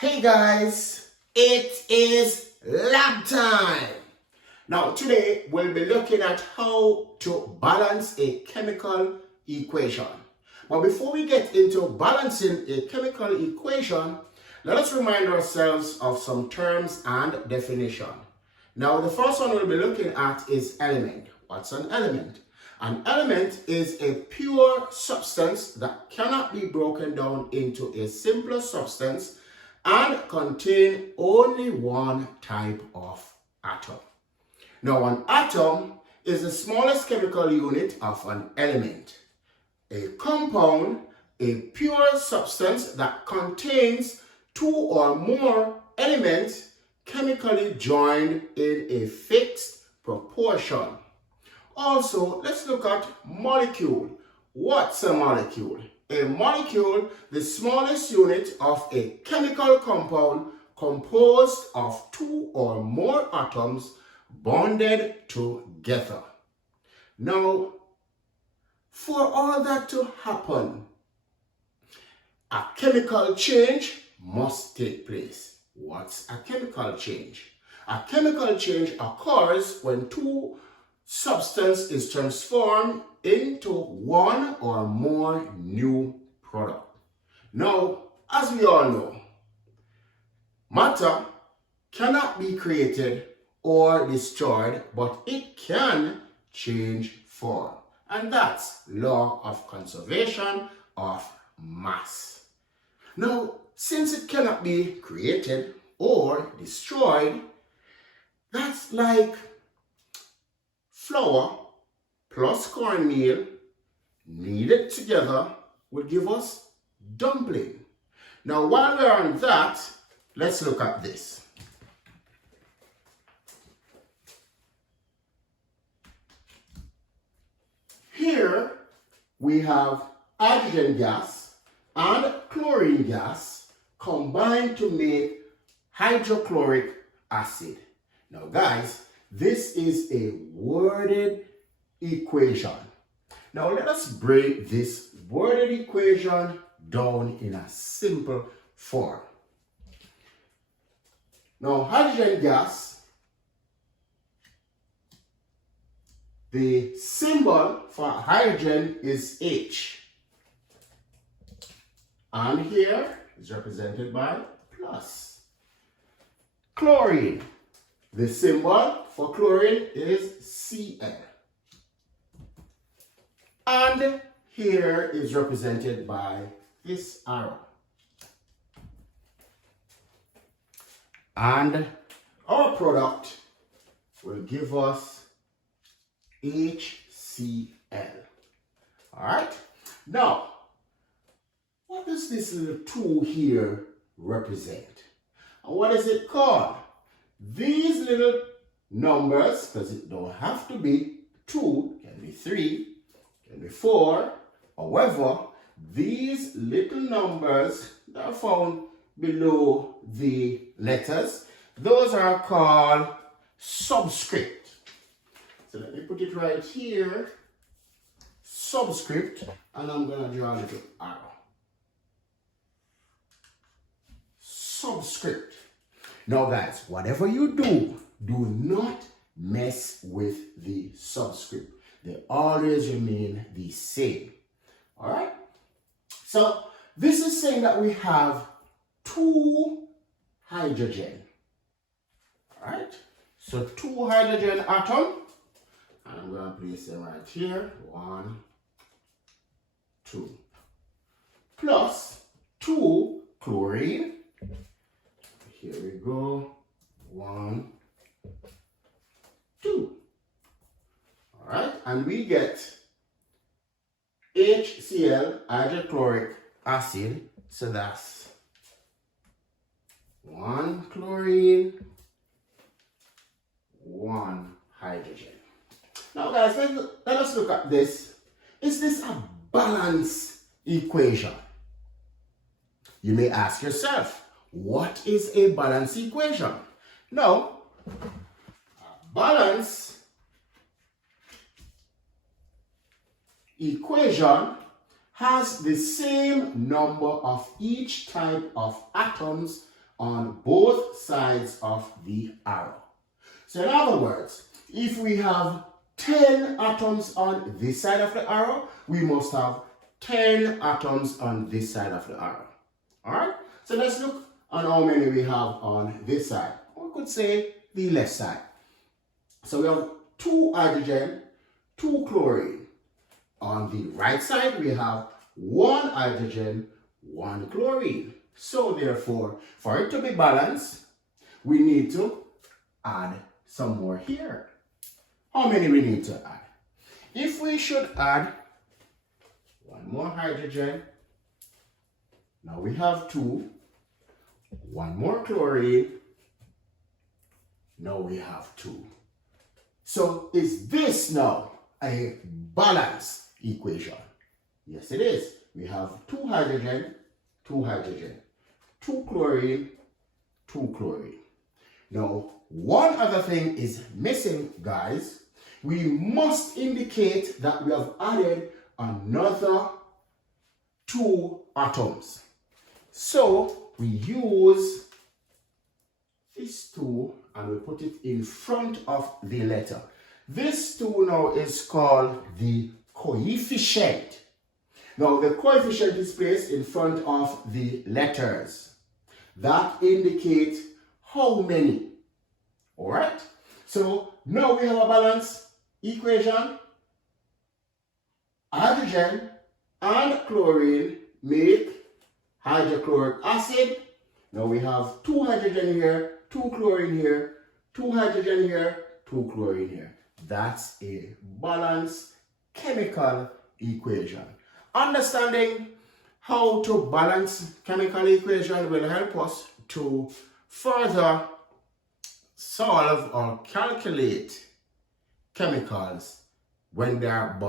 Hey guys, it is lab time. Now today we'll be looking at how to balance a chemical equation. But before we get into balancing a chemical equation, let us remind ourselves of some terms and definition. Now the first one we'll be looking at is element. What's an element? An element is a pure substance that cannot be broken down into a simpler substance and contain only one type of atom. Now, an atom is the smallest chemical unit of an element. A compound, a pure substance that contains two or more elements chemically joined in a fixed proportion. Also, let's look at molecule. What's a molecule? A molecule, the smallest unit of a chemical compound composed of two or more atoms bonded together. Now, for all that to happen, a chemical change must take place. What's a chemical change? A chemical change occurs when two substance is transformed into one or more new product. Now, as we all know, matter cannot be created or destroyed, but it can change form. And that's law of conservation of mass. Now, since it cannot be created or destroyed, that's like flour plus cornmeal kneaded together will give us dumpling. Now, while we're on that, let's look at this. Here we have hydrogen gas and chlorine gas combined to make hydrochloric acid. Now, guys, this is a worded equation. Now let us break this worded equation down in a simple form. Now hydrogen gas, the symbol for hydrogen is H. And here is represented by plus. Chlorine. The symbol for chlorine is Cl. And here is represented by this arrow. And our product will give us HCl. All right? Now, what does this little 2 here represent? And what is it called? These little numbers, because it don't have to be 2, it can be 3, it can be 4. However, these little numbers that are found below the letters, those are called subscript. So let me put it right here, subscript, and I'm going to draw a little arrow. Subscript. Now guys, whatever you do, do not mess with the subscript. They always remain the same. All right? So this is saying that we have 2 hydrogen. All right? So 2 hydrogen atom. And I'm going to place them right here. 1, 2. Plus 2 chlorine. Here we go. 1, 2. All right, and we get HCl, hydrochloric acid. So that's 1 chlorine, 1 hydrogen. Now, guys, let us look at this. Is this a balance equation? You may ask yourself, what is a balance equation? Now, a balance equation has the same number of each type of atoms on both sides of the arrow. So in other words, if we have 10 atoms on this side of the arrow, we must have 10 atoms on this side of the arrow. Alright? So let's look on how many we have on this side. We could say the left side. So we have 2 hydrogen, 2 chlorine. On the right side, we have 1 hydrogen, 1 chlorine. So therefore, for it to be balanced, we need to add some more here. How many we need to add? If we should add 1 more hydrogen, now we have 2, 1 more chlorine, now we have 2. So is this now a balanced equation? Yes, it is. We have 2 hydrogen, 2 hydrogen, 2 chlorine, 2 chlorine. Now, one other thing is missing, guys. We must indicate that we have added another 2 atoms. So we use this 2 and we put it in front of the letter. This 2 now is called the coefficient. Now the coefficient is placed in front of the letters. That indicates how many. Alright? So now we have a balanced equation. Hydrogen and chlorine make hydrochloric acid. Now we have 2 hydrogen here, 2 chlorine here, 2 hydrogen here, 2 chlorine here. That's a balanced chemical equation. Understanding how to balance chemical equation will help us to further solve or calculate chemicals when they are balanced.